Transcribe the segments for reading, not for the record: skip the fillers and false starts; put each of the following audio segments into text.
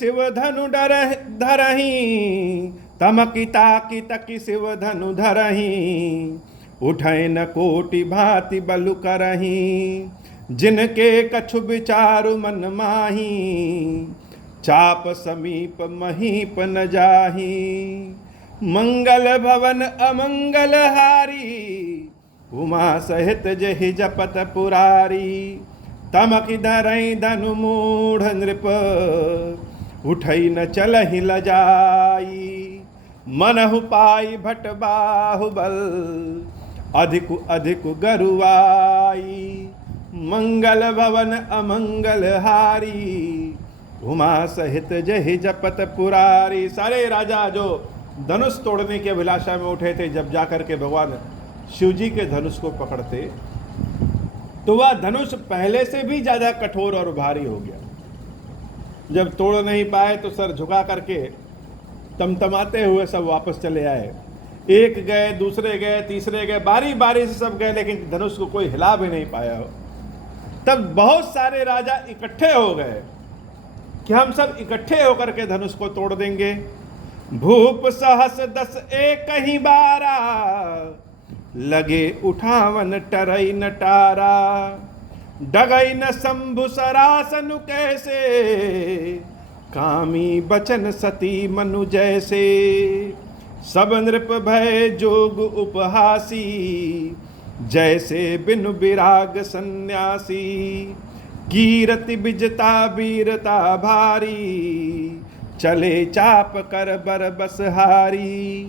शिव धनु धरही, तमकी ताकी तकी शिव धनु धरही, उठै न कोटि भांति बलु करही, जिनके कछु विचारु मन माही, चाप समीप महीप न जाही, मंगल भवन अमंगल हारी, उमा सहित जहि जपत पुरारी, तमक धरई धनु मूढ़ नृप, उठई न चलहि लजाई, मनहु पाई भट बाहुबल, अधिक अधिक गरुआई, मंगल भवन अमंगल हारी, उमा सहित जहि जपत पुरारी। सारे राजा जो धनुष तोड़ने की अभिलाषा में उठे थे, जब जाकर के भगवान शिव जी के धनुष को पकड़ते तो वह धनुष पहले से भी ज्यादा कठोर और भारी हो गया। जब तोड़ नहीं पाए तो सर झुका करके तमतमाते हुए सब वापस चले आए। एक गए, दूसरे गए, तीसरे गए, बारी बारी से सब गए, लेकिन धनुष को कोई हिला भी नहीं पाया हो। तब बहुत सारे राजा इकट्ठे हो गए कि हम सब इकट्ठे होकर के धनुष को तोड़ देंगे। भूप सहस 10 एक ही बारा, लगे उठावन टरई न टारा, डगई न शंभु सरासनु कैसे, कामी बचन सती मनु जैसे, सब नृप भय जोग उपहासी, जैसे बिनु विराग सन्यासी, कीरति बिजता वीरता भारी, चले चाप कर बर बसहारी,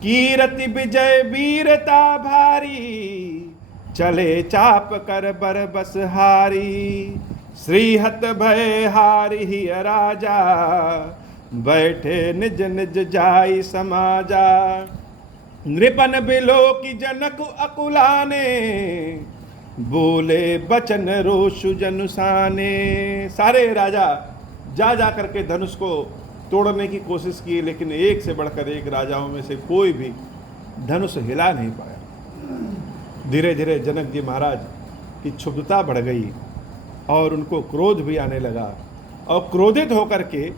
कीरति विजय वीरता भारी, चले चाप कर बर बसहारी, श्रीहत भय हारि राजा, बैठे निज निज जाई समाजा, नृपन बिलो की जनक अकुलाने, बोले बचन रोषु जनुसाने। सारे राजा जा जा करके धनुष को तोड़ने की कोशिश की, लेकिन एक से बढ़कर एक राजाओं में से कोई भी धनुष हिला नहीं पाया। धीरे धीरे जनक जी महाराज की क्षुब्धता बढ़ गई और उनको क्रोध भी आने लगा, और क्रोधित होकर के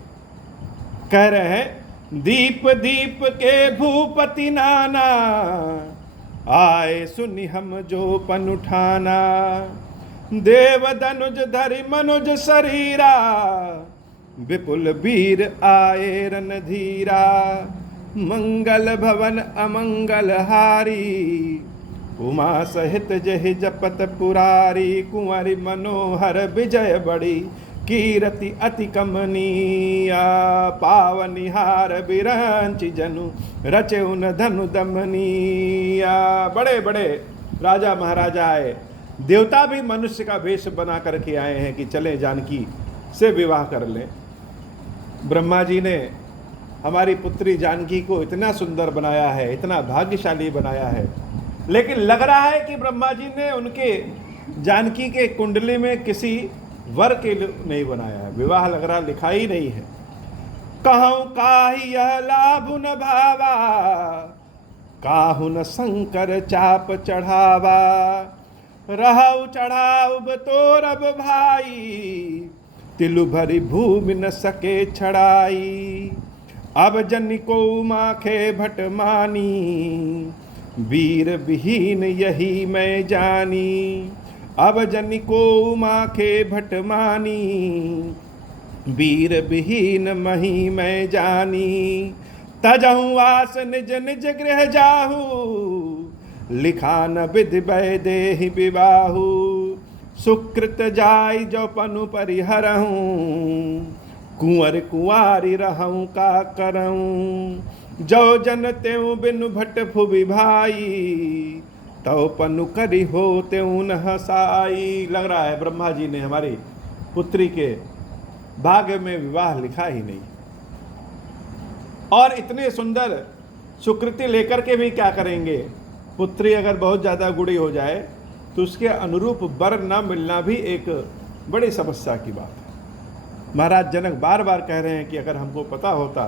कह रहे हैं, दीप दीप के भूपति नाना, आए सुनि हम जो पन उठाना, देव धनुज धरि मनुज शरीरा, विपुल वीर आए रणधीरा, मंगल भवन अमंगल हारी, उमा सहित जहि जपत पुरारी, कुंवरी मनोहर विजय बड़ी, कीरति अति कमनीया, पावनिहार बिरंच जनु, रचे उन धनु दमनीया। बड़े बड़े राजा महाराजा आए, देवता भी मनुष्य का वेश बना करके आए हैं कि चले जानकी से विवाह कर लें। ब्रह्मा जी ने हमारी पुत्री जानकी को इतना सुंदर बनाया है, इतना भाग्यशाली बनाया है, लेकिन लग रहा है कि ब्रह्मा जी ने उनके जानकी के कुंडली में किसी वर के लिए नहीं बनाया है। विवाह लग रहा लिखा ही नहीं है। कहूँ काहि यह लाभ न भावा, काहू न शंकर चाप चढ़ावा, रहु चढ़ाऊ तोरब भाई, तिलु भरी भूमि न सके छड़ाई, अब जन को माखे भट मानी, वीर विहीन यही मैं जानी, अब जन को माखे भट मानी, वीर विहीन मही मैं जानी, तजहु आस निज निज गृह जाहू, लिखा न विधि वैदेहि विवाहु, सुकृत जाय जो पनु परिहरहूँ, कुंवर कुंवारी रहूँ का करऊँ, जो जन त्यों बिनु भट फुबि भाई, तो पनु करी हो त्यों न हसाई। लग रहा है ब्रह्मा जी ने हमारी पुत्री के भाग्य में विवाह लिखा ही नहीं, और इतने सुंदर सुकृति लेकर के भी क्या करेंगे। पुत्री अगर बहुत ज़्यादा गुड़ी हो जाए तो उसके अनुरूप वर न मिलना भी एक बड़ी समस्या की बात है। महाराज जनक बार बार कह रहे हैं कि अगर हमको पता होता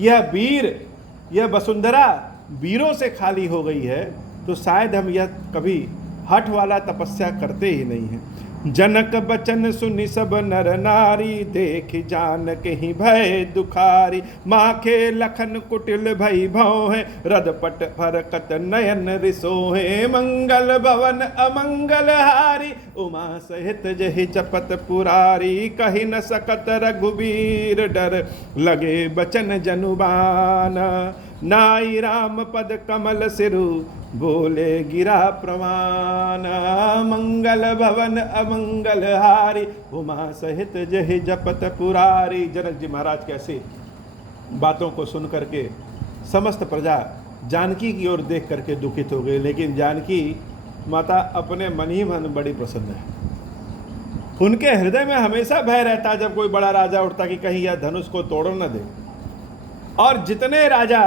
यह वीर, यह वसुंधरा वीरों से खाली हो गई है, तो शायद हम यह कभी हठ वाला तपस्या करते ही नहीं हैं। जनक बचन सुनि सब नर नारी, देख जान कहीं भय दुखारी। माखे लखन कुटिल भई भौ है, रदपट फरकत नयन रिसोहे। मंगल भवन अमंगल हारी, उमा सहित जहि जपत पुरारी। कहि न सकत रघुबीर डर, लगे बचन जनुबान। नाई राम पद कमल सिरु, बोले गिरा प्रमाण। मंगल भवन अमंगल हारी, उमा सहित जहि जपत पुरारी। जनक जी महाराज कैसे बातों को सुन करके समस्त प्रजा जानकी की ओर देख करके दुखित हो गई, लेकिन जानकी माता अपने मन ही मन बड़ी प्रसन्न है। उनके हृदय में हमेशा भय रहता जब कोई बड़ा राजा उठता कि कहीं यह धनुष को तोड़ न दे। और जितने राजा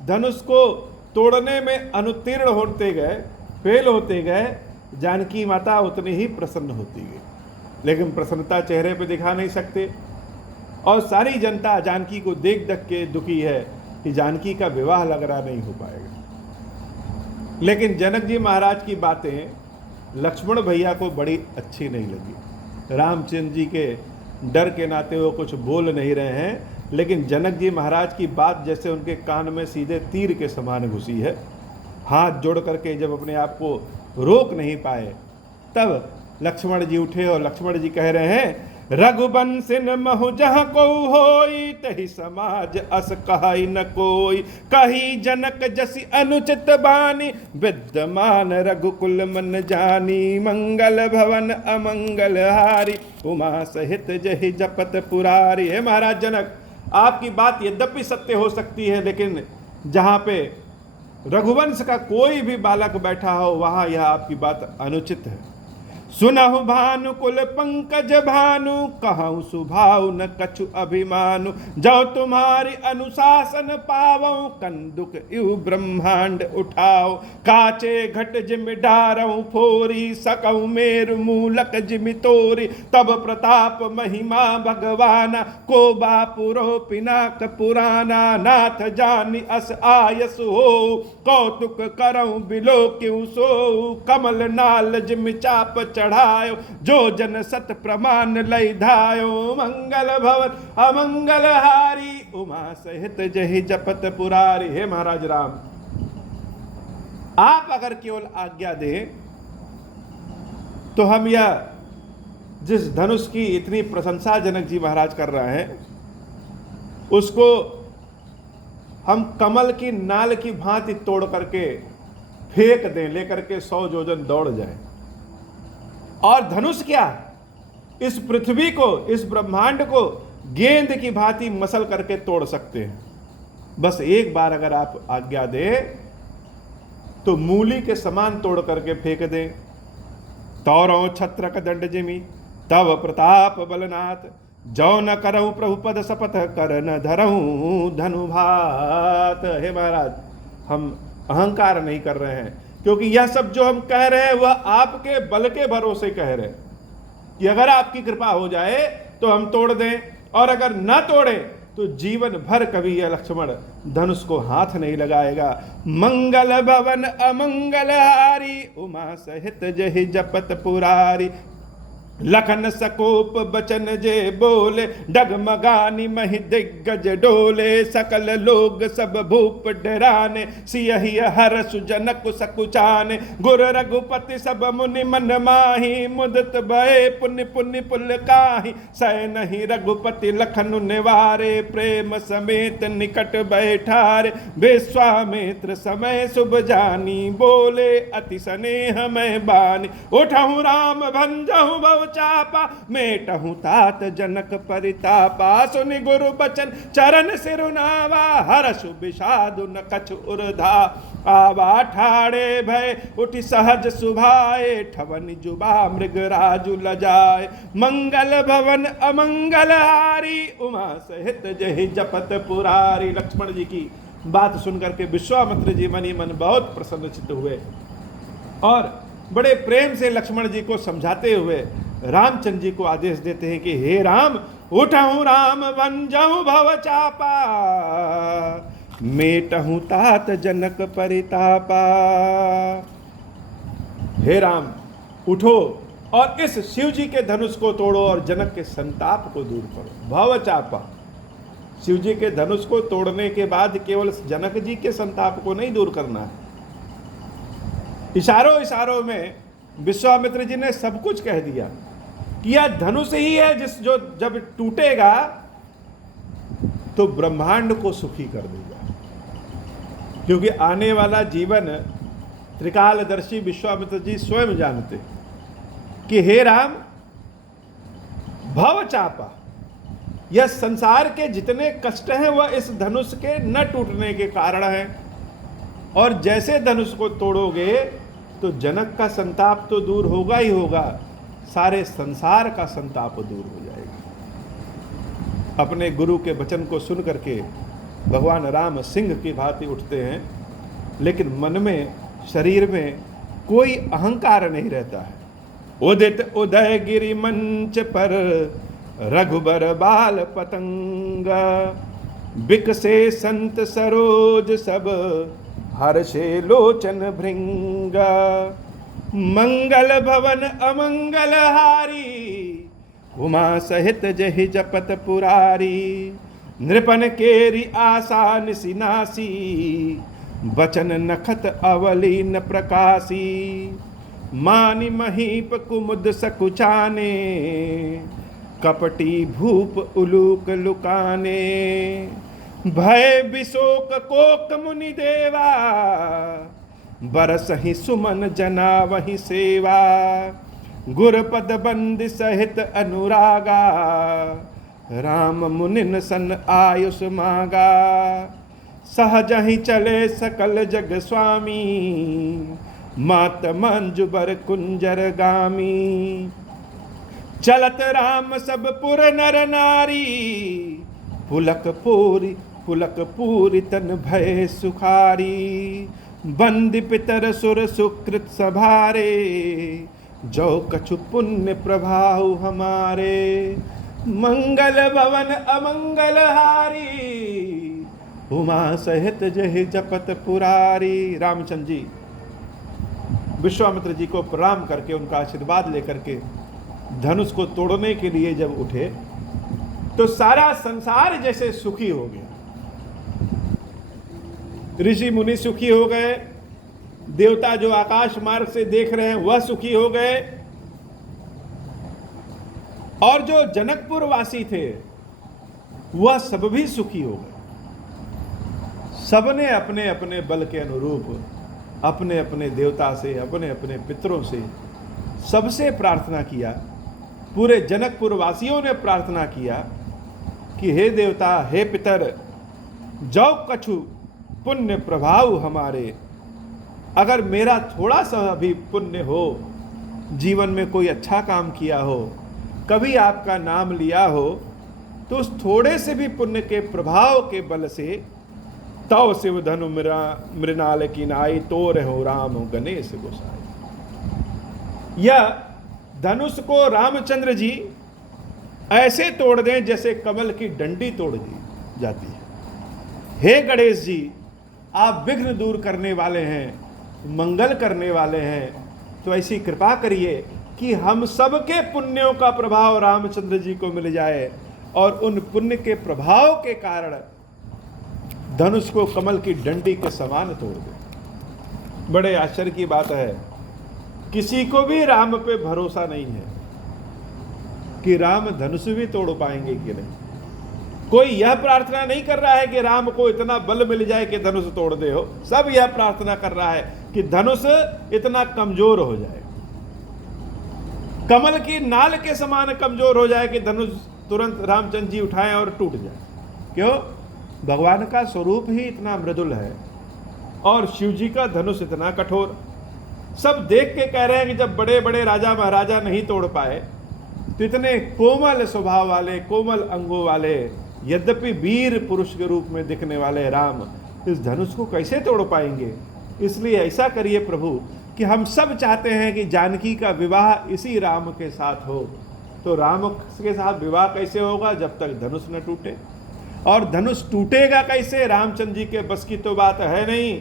धनुष को तोड़ने में अनुत्तीर्ण होते गए, फेल होते गए, जानकी माता उतनी ही प्रसन्न होती गई। लेकिन प्रसन्नता चेहरे पे दिखा नहीं सकते, और सारी जनता जानकी को देख देख के दुखी है कि जानकी का विवाह लग रहा नहीं हो पाएगा। लेकिन जनक जी महाराज की बातें लक्ष्मण भैया को बड़ी अच्छी नहीं लगी। रामचंद्र जी के डर के नाते वो कुछ बोल नहीं रहे हैं, लेकिन जनक जी महाराज की बात जैसे उनके कान में सीधे तीर के समान घुसी है। हाथ जोड़ करके जब अपने आप को रोक नहीं पाए, तब लक्ष्मण जी उठे और लक्ष्मण जी कह रहे हैं, रघुबंसिन महु जहाँ को होई, तहि समाज अस कहाई न कोई। कही जनक जसी अनुचित बानी, विद्यमान रघुकुल मन जानी। मंगल भवन अमंगल हारी, उमा सहित जहि जपत पुरारी। हे महाराज जनक, आपकी बात यद्यपि सत्य हो सकती है, लेकिन जहाँ पे रघुवंश का कोई भी बालक बैठा हो वहाँ यह आपकी बात अनुचित है। सुनहु भानु कुल पंकज भानु, कहूँ सुभाव न कछु अभिमानु। जो तुम्हारी अनुशासन पावऊं, कंदुक इउ ब्रह्मांड उठाओ। काचे घट जिम डारऊं फोरी, सकऊं मेरु मूलक जिमि तोरी। तब प्रताप महिमा भगवाना, को बापुरो पिनाक पुराना। नाथ जानि अस आयस हो, कौतुक करऊं बिलो क्यों सो। कमल नाल जिम चाप चढ़ायो, जो जन सत प्रमाण लय धायो। मंगल भवन अमंगल हारी, उमा सहित जहि जपत पुरारी। हे महाराज राम, आप अगर केवल आज्ञा दें तो हम यह जिस धनुष की इतनी प्रशंसा जनक जी महाराज कर रहे हैं, उसको हम कमल की नाल की भांति तोड़ करके फेंक दें, लेकर के 100 योजन दौड़ जाए। और धनुष क्या, इस पृथ्वी को, इस ब्रह्मांड को गेंद की भांति मसल करके तोड़ सकते हैं। बस एक बार अगर आप आज्ञा दें तो मूली के समान तोड़ करके फेंक दें। तौरों छत्रक दंड जिमि, तव प्रताप बलनाथ। जो न करऊं प्रभु पद शपथ, कर न धरऊं धनुभात। हे महाराज, हम अहंकार नहीं कर रहे हैं, क्योंकि यह सब जो हम कह रहे हैं वह आपके बल के भरोसे कह रहे हैं कि अगर आपकी कृपा हो जाए तो हम तोड़ दें, और अगर न तोड़े तो जीवन भर कभी यह लक्ष्मण धनुष को हाथ नहीं लगाएगा। मंगल भवन अमंगल हारी, उमा सहित जहि जपत पुरारी। लखन सकोप बचन जे बोले, डगमगानी महि दिग्गज डोले। सकल लोग सब भूप डराने, सियहि हरस जनक सकुचाने। गुर रघुपति सब मुनि मन माही, मुदित भय पुनि पुनि पुल काही। सह नहीं रघुपति लखन निवारे, प्रेम समेत निकट बैठारे। विश्वामित्र समय शुभ जानी, बोले अति स्नेह मैं बानी। उठहु राम भंजहु भव चापा, मेटहु तात जनक परितापा। सुनि गुरु बचन चरण सिरुनावा, हरसु विषादु न कछु उर्धा। आवा ठाड़े भय उठि सहज सुभाए, ठवन जुबा मृग राजु लजाए। मंगल भवन अमंगल हारी, उमा सहित जहि जपत पुरारी। लक्ष्मण जी की बात सुनकर के विश्वामित्र जी मन ही मन बहुत प्रसन्नचित्त हुए, और बड़े प्रेम से लक्ष्मण जी को समझाते हुए रामचंद्र जी को आदेश देते हैं कि हे राम, उठहु राम भंजहु भव चापा। मेटहु तात जनक परितापा। हे राम, उठो और इस शिव जी के धनुष को तोड़ो और जनक के संताप को दूर करो। भव चापा, शिव जी के धनुष को तोड़ने के बाद केवल जनक जी के संताप को नहीं दूर करना है, इशारों इशारों में विश्वामित्र जी ने सब कुछ कह दिया कि यह धनुष ही है जो जब टूटेगा तो ब्रह्मांड को सुखी कर देगा। क्योंकि आने वाला जीवन त्रिकालदर्शी विश्वामित्र जी स्वयं जानते कि हे राम, भव चापा, यह संसार के जितने कष्ट हैं वह इस धनुष के न टूटने के कारण हैं, और जैसे धनुष को तोड़ोगे तो जनक का संताप तो दूर होगा ही होगा, सारे संसार का संताप दूर हो जाएगा। अपने गुरु के वचन को सुन करके भगवान राम सिंह की भांति उठते हैं, लेकिन मन में, शरीर में कोई अहंकार नहीं रहता है। उदित उदय गिरि मंच पर रघुबर बाल पतंग, बिकसे संत सरोज सब हर्षे लोचन भृंग। मंगल भवन अमंगल हारी, उमा सहित जहि जपत पुरारी। नृपन केरी आशा निसिनासी, बचन नखत अवलीन प्रकाशी। मानि महीप कुमुद सकुचाने, कपटी भूप उलूक लुकाने। भय विशोक कोक मुनि देवा, बरसहि सुमन जना वही सेवा। गुरपद बंद सहित अनुरागा, राम मुनिन सन आयुष मागा। सहज ही चले सकल जग स्वामी, मात मंजुबर कुंजर गामी। चलत राम सब पुर नर नारी, पुलक पूरी तन भय सुखारी। बंदी पितर सुर सुकृत सभारे, जो कछु पुण्य प्रभाव हमारे। मंगल भवन अमंगल हारी, उमा सहित जहि जपत पुरारी। रामचंद्र जी विश्वामित्र जी को प्रणाम करके उनका आशीर्वाद लेकर के धनुष को तोड़ने के लिए जब उठे तो सारा संसार जैसे सुखी हो गया। ऋषि मुनि सुखी हो गए, देवता जो आकाश मार्ग से देख रहे हैं वह सुखी हो गए, और जो जनकपुर वासी थे वह सब भी सुखी हो गए। सबने अपने अपने बल के अनुरूप अपने अपने देवता से, अपने अपने पितरों से, सबसे प्रार्थना किया। पूरे जनकपुर वासियों ने प्रार्थना किया कि हे देवता, हे पितर, जो कछु पुण्य प्रभाव हमारे, अगर मेरा थोड़ा सा भी पुण्य हो, जीवन में कोई अच्छा काम किया हो, कभी आपका नाम लिया हो, तो उस थोड़े से भी पुण्य के प्रभाव के बल से तव शिव धनु मृणाल की नाई, तो रहो राम गणेश गोसाई। यह धनुष को रामचंद्र जी ऐसे तोड़ दें जैसे कमल की डंडी तोड़ दी जाती है। हे गणेश जी, आप विघ्न दूर करने वाले हैं, मंगल करने वाले हैं, तो ऐसी कृपा करिए कि हम सबके पुण्यों का प्रभाव रामचंद्र जी को मिल जाए, और उन पुण्य के प्रभाव के कारण धनुष को कमल की डंडी के समान तोड़ दे। बड़े आश्चर्य की बात है, किसी को भी राम पे भरोसा नहीं है कि राम धनुष भी तोड़ पाएंगे कि नहीं। कोई यह प्रार्थना नहीं कर रहा है कि राम को इतना बल मिल जाए कि धनुष तोड़ दे हो। सब यह प्रार्थना कर रहा है कि धनुष इतना कमजोर हो जाए, कमल की नाल के समान कमजोर हो जाए कि धनुष तुरंत रामचंद्र जी उठाएं और टूट जाए। क्यों? भगवान का स्वरूप ही इतना मृदुल है और शिव जी का धनुष इतना कठोर। सब देख के कह रहे हैं कि जब बड़े बड़े राजा महाराजा नहीं तोड़ पाए, तो इतने कोमल स्वभाव वाले, कोमल अंगों वाले, यद्यपि वीर पुरुष के रूप में दिखने वाले राम इस धनुष को कैसे तोड़ पाएंगे। इसलिए ऐसा करिए प्रभु कि हम सब चाहते हैं कि जानकी का विवाह इसी राम के साथ हो। तो राम के साथ विवाह कैसे होगा जब तक धनुष न टूटे, और धनुष टूटेगा कैसे, रामचंद्र जी के बस की तो बात है नहीं।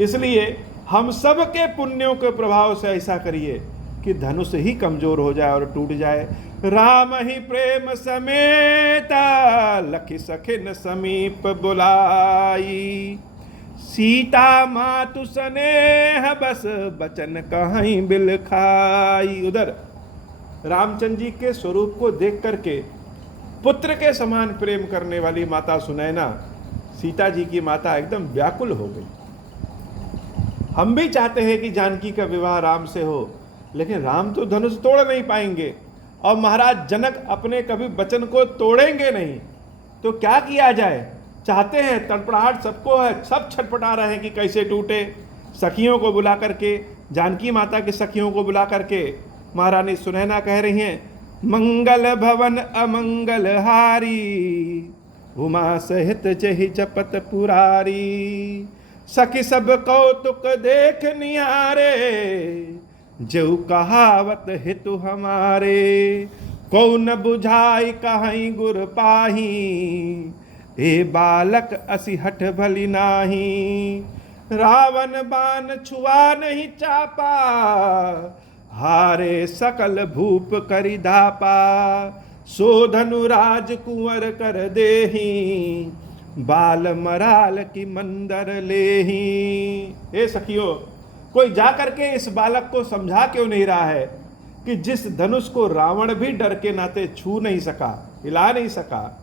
इसलिए हम सब के पुण्यों के प्रभाव से ऐसा करिए कि धनुष ही कमजोर हो जाए और टूट जाए। राम ही प्रेम समेता लखि सखिन समीप बुलाई, सीता मातु स्नेह बस बचन कहीं बिल खाई। उधर रामचंद्र जी के स्वरूप को देख करके पुत्र के समान प्रेम करने वाली माता सुनैना, सीता जी की माता, एकदम व्याकुल हो गई। हम भी चाहते हैं कि जानकी का विवाह राम से हो, लेकिन राम तो धनुष तोड़ नहीं पाएंगे और महाराज जनक अपने कभी वचन को तोड़ेंगे नहीं, तो क्या किया जाए। चाहते हैं, तड़पड़ाहट सबको है, सब छटपटा रहे हैं कि कैसे टूटे। सखियों को बुला करके, जानकी माता की सखियों को बुला करके महारानी सुनैना कह रही हैं, मंगल भवन अमंगल हारी, उमा सहित जहि जपत पुरारी, सखी सब कौतुक देख निहारे, जो कहावत हेतु हमारे, को न बुझाई कहीं गुर पाही, ए बालक असी हठ भली नाही, रावण बाण छुआ नहीं चापा, हारे सकल भूप करि धापा, सो धनुराज कुंवर कर देही, बाल मराल की मंदर लेही। हे सखियों, कोई जा करके इस बालक को समझा क्यों नहीं रहा है कि जिस धनुष को रावण भी डर के नाते छू नहीं सका, हिला नहीं सका,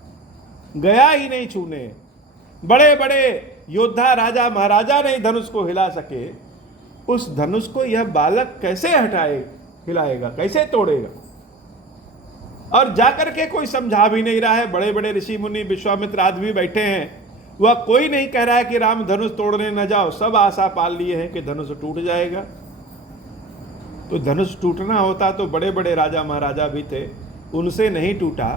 गया ही नहीं छूने, बड़े बड़े योद्धा राजा महाराजा नहीं धनुष को हिला सके, उस धनुष को यह बालक कैसे हिलाएगा, कैसे तोड़ेगा। और जाकर के कोई समझा भी नहीं रहा है। बड़े बड़े ऋषि मुनि विश्वामित्र आदि भी बैठे हैं, वह कोई नहीं कह रहा है कि राम धनुष तोड़ने न जाओ। सब आशा पाल लिए हैं कि धनुष टूट जाएगा। तो धनुष टूटना होता तो बड़े बड़े राजा महाराजा भी थे, उनसे नहीं टूटा।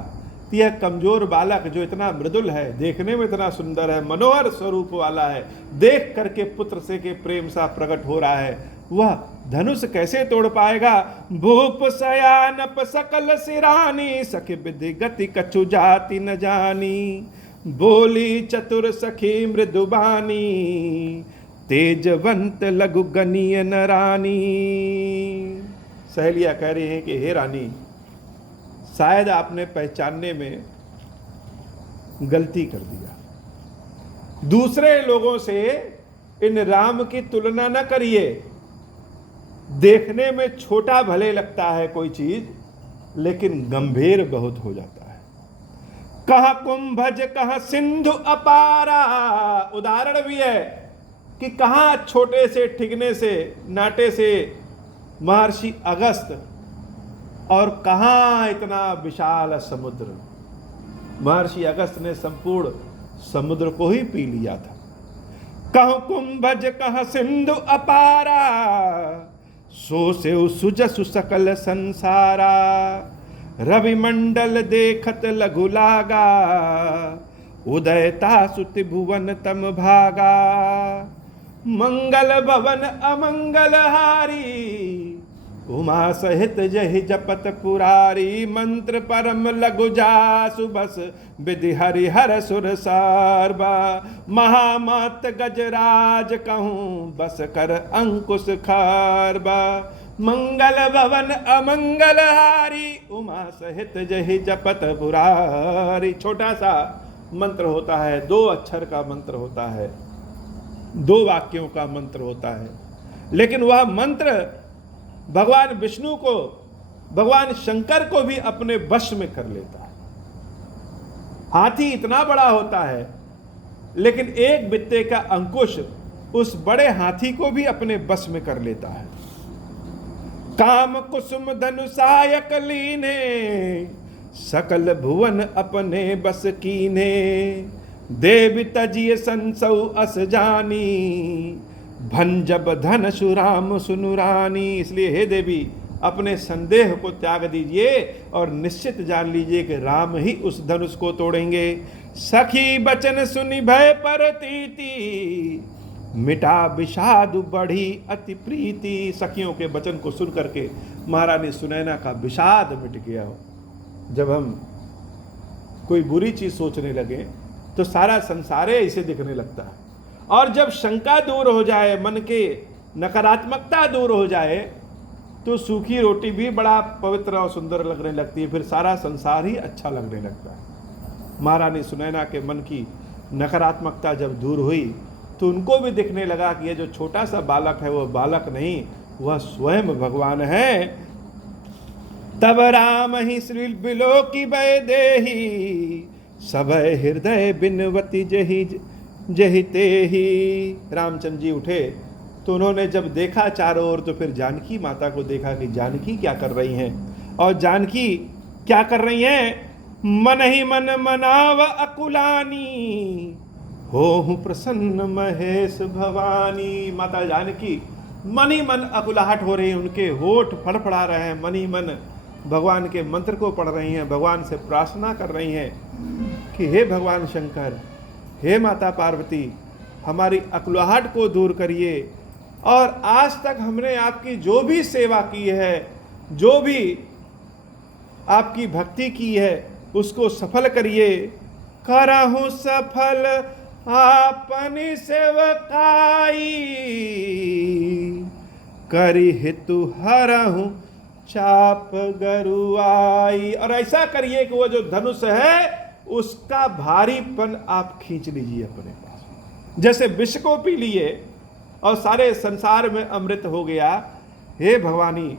तो यह कमजोर बालक जो इतना मृदुल है, देखने में इतना सुंदर है, मनोहर स्वरूप वाला है, देख करके पुत्र से के प्रेम सा प्रकट हो रहा है, वह धनुष कैसे तोड़ पाएगा। भूप सयानप सकल सिरानी, सखी विधि गति कछु जाति न जानी, बोली चतुर सखी मृदुबानी, तेजवंत लघु गनीय न रानी। सहेलियां कह रही हैं कि हे रानी, शायद आपने पहचानने में गलती कर दिया, दूसरे लोगों से इन राम की तुलना न करिए। देखने में छोटा भले लगता है कोई चीज, लेकिन गंभीर बहुत हो जाता है। कहा कुंभज कहा सिंधु अपारा, उदाहरण भी है कि कहां छोटे से ठिगने से नाटे से महर्षि अगस्त, और कहां इतना विशाल समुद्र। महर्षि अगस्त ने संपूर्ण समुद्र को ही पी लिया था। कह कुंभज कह सिंधु अपारा, सो से सुजसु सकल संसारा, रवि मंडल देखत लघु लागा, उदयता सुति भुवन तम भागा, मंगल भवन अमंगल हारी, उमा सहित जहि जपत पुरारी, मंत्र परम लघु जासु बस, विधि हरिहर सुर सारबा, महामात गजराज कहूँ बस कर अंकुश खारबा, मंगल भवन अमंगल हारी, उमा सहित जहि जपत पुरारी। छोटा सा मंत्र होता है, 2 अक्षर का मंत्र होता है, 2 वाक्यों का मंत्र होता है, लेकिन वह मंत्र भगवान विष्णु को, भगवान शंकर को भी अपने वश में कर लेता है। हाथी इतना बड़ा होता है, लेकिन एक बित्ते का अंकुश उस बड़े हाथी को भी अपने वश में कर लेता है। काम कुसुम धनुषायक लीने, सकल भुवन अपने बस कीने, देव तजिय संसौ अस जानी, भंजब धन सुराम सुनुरानी। इसलिए हे देवी, अपने संदेह को त्याग दीजिए और निश्चित जान लीजिए कि राम ही उस धनुष को तोड़ेंगे। सखी बचन सुनि भय परतीति, मिटा विषाद बढ़ी अति प्रीति। सखियों के वचन को सुन करके महारानी सुनैना का विषाद मिट गया हो। जब हम कोई बुरी चीज सोचने लगे तो सारा संसार ऐसे दिखने लगता है, और जब शंका दूर हो जाए, मन के नकारात्मकता दूर हो जाए, तो सूखी रोटी भी बड़ा पवित्र और सुंदर लगने लगती है, फिर सारा संसार ही अच्छा लगने लगता है। महारानी सुनैना के मन की नकारात्मकता जब दूर हुई तो उनको भी दिखने लगा कि ये जो छोटा सा बालक है वो बालक नहीं, वह स्वयं भगवान है। तब राम ही श्री बिलो की वै देही, सबय हृदय बिनवती जही जही तेही। रामचंद्र जी उठे तो उन्होंने जब देखा चारों ओर तो फिर जानकी माता को देखा कि जानकी क्या कर रही हैं। और जानकी क्या कर रही हैं? मन ही मन मनाव अकुलानी, हो प्रसन्न महेश भवानी। माता जानकी मन ही मन अकुलाहट हो रही है, उनके होठ फड़फड़ा रहे हैं, मन ही मन भगवान के मंत्र को पढ़ रही हैं, भगवान से प्रार्थना कर रही हैं कि हे भगवान शंकर, हे माता पार्वती, हमारी अकुलाहट को दूर करिए और आज तक हमने आपकी जो भी सेवा की है, जो भी आपकी भक्ति की है, उसको सफल करिए। करहु सफल आपनी सेवकाई, करी हेतु हरहु चाप गरुआई। और ऐसा करिए कि वो जो धनुष है उसका भारीपन आप खींच लीजिए अपने पास, जैसे विष को पी लिए और सारे संसार में अमृत हो गया। हे भवानी,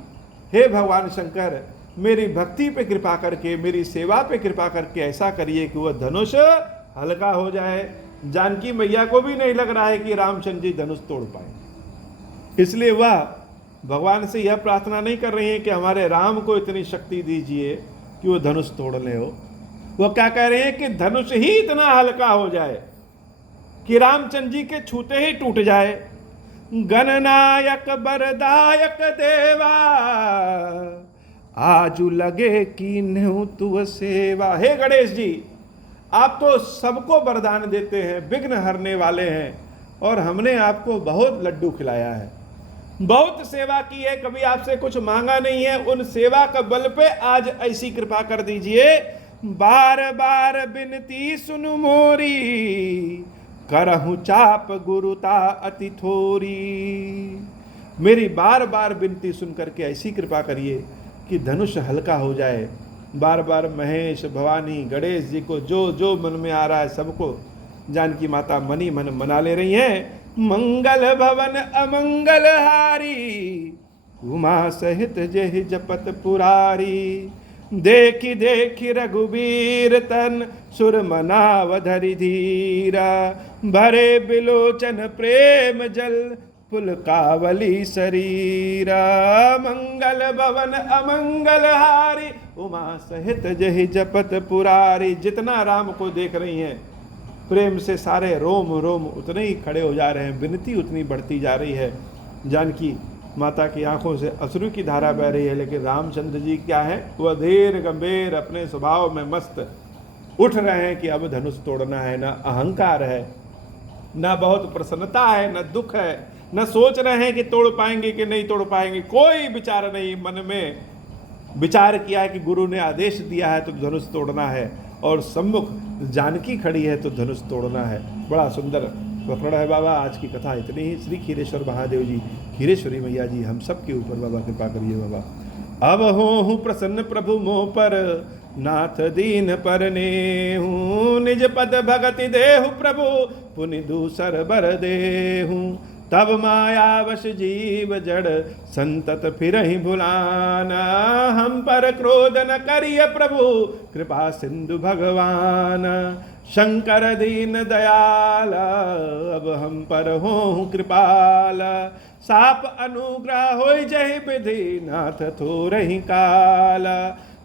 हे भगवान शंकर, मेरी भक्ति पे कृपा करके, मेरी सेवा पे कृपा करके ऐसा करिए कि वह धनुष हल्का हो जाए। जानकी मैया को भी नहीं लग रहा है कि रामचंद्र जी धनुष तोड़ पाए, इसलिए वह भगवान से यह प्रार्थना नहीं कर रही है कि हमारे राम को इतनी शक्ति दीजिए कि वो धनुष तोड़ ले। हो वो क्या कह रहे हैं कि धनुष ही इतना हल्का हो जाए कि रामचंद्र जी के छूते ही टूट जाए। गणनायक बरदायक देवा, आजू लगे कि न्यू तु सेवा। हे गणेश जी, आप तो सबको वरदान देते हैं, विघ्न हरने वाले हैं, और हमने आपको बहुत लड्डू खिलाया है, बहुत सेवा की है, कभी आपसे कुछ मांगा नहीं है। उन सेवा का बल पे आज ऐसी कृपा कर दीजिए। बार बार बिनती सुनु मोरी, करहु चाप गुरुता अति थोरी। मेरी बार बार विनती सुन करके ऐसी कृपा करिए कि धनुष हल्का हो जाए। बार बार महेश, भवानी, गणेश जी को जो जो मन में आ रहा है सबको जानकी माता मनी मन मना ले रही हैं। मंगल भवन अमंगल हारी, उमा सहित जेहि जपत पुरारी। देखी देखी रघुबीर तन, सुर मनावधरि धीरा। भरे बिलोचन प्रेम जल, पुलकावली शरीरा। मंगल भवन अमंगल हारी, उमा सहित जेहि जपत पुरारी। जितना राम को देख रही हैं प्रेम से सारे रोम रोम उतने ही खड़े हो जा रहे हैं, विनती उतनी बढ़ती जा रही है। जानकी माता की आंखों से अश्रु की धारा बह रही है, लेकिन रामचंद्र जी क्या है, वह धीर गंभीर अपने स्वभाव में मस्त उठ रहे हैं कि अब धनुष तोड़ना है। ना अहंकार है, ना बहुत प्रसन्नता है, ना दुख है, न सोच रहे हैं कि तोड़ पाएंगे कि नहीं तोड़ पाएंगे, कोई विचार नहीं। मन में विचार किया है कि गुरु ने आदेश दिया है तो धनुष तोड़ना है, और सम्मुख जानकी खड़ी है तो धनुष तोड़ना है। बड़ा सुंदर प्रकरण है बाबा। आज की कथा इतनी ही। श्री खीरेश्वर महादेव जी, खीरेश्वरी मैया जी, हम सब के ऊपर बाबा कृपा करिए बाबा। अब हो प्रसन्न प्रभु मोह पर, नाथ दीन पर नेहूँ। निज पद भगति देहु प्रभु, पुनि दूसर बर देहूँ। तब मायावश जीव जड़, संतत फिरहि भुलाना। हम पर क्रोध न करिय प्रभु, कृपा सिंधु भगवान। शंकर दीन दयाल, अब हम पर हों कृपाल। साप अनुग्रह होय जहि विधि, नाथ थोरहि काल।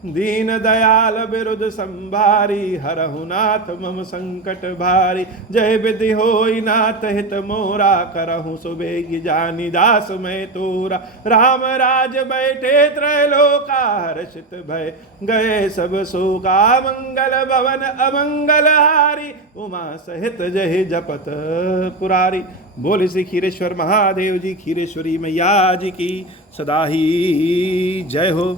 दीन दयाल बिरुद संभारी, हरहु नाथ मम संकट भारी। जय विधि होई नाथ हित मोरा, करहु सुबेगी जानी दास मैं तोरा। राम राज बैठे त्रैलोका, हर्षित भय गए सब शोका। मंगल भवन अमंगल हारी, उमा सहित जहि जपत पुरारी। बोले श्री खीरेश्वर महादेव जी, खीरेश्वरी मैया जी की सदा ही जय हो।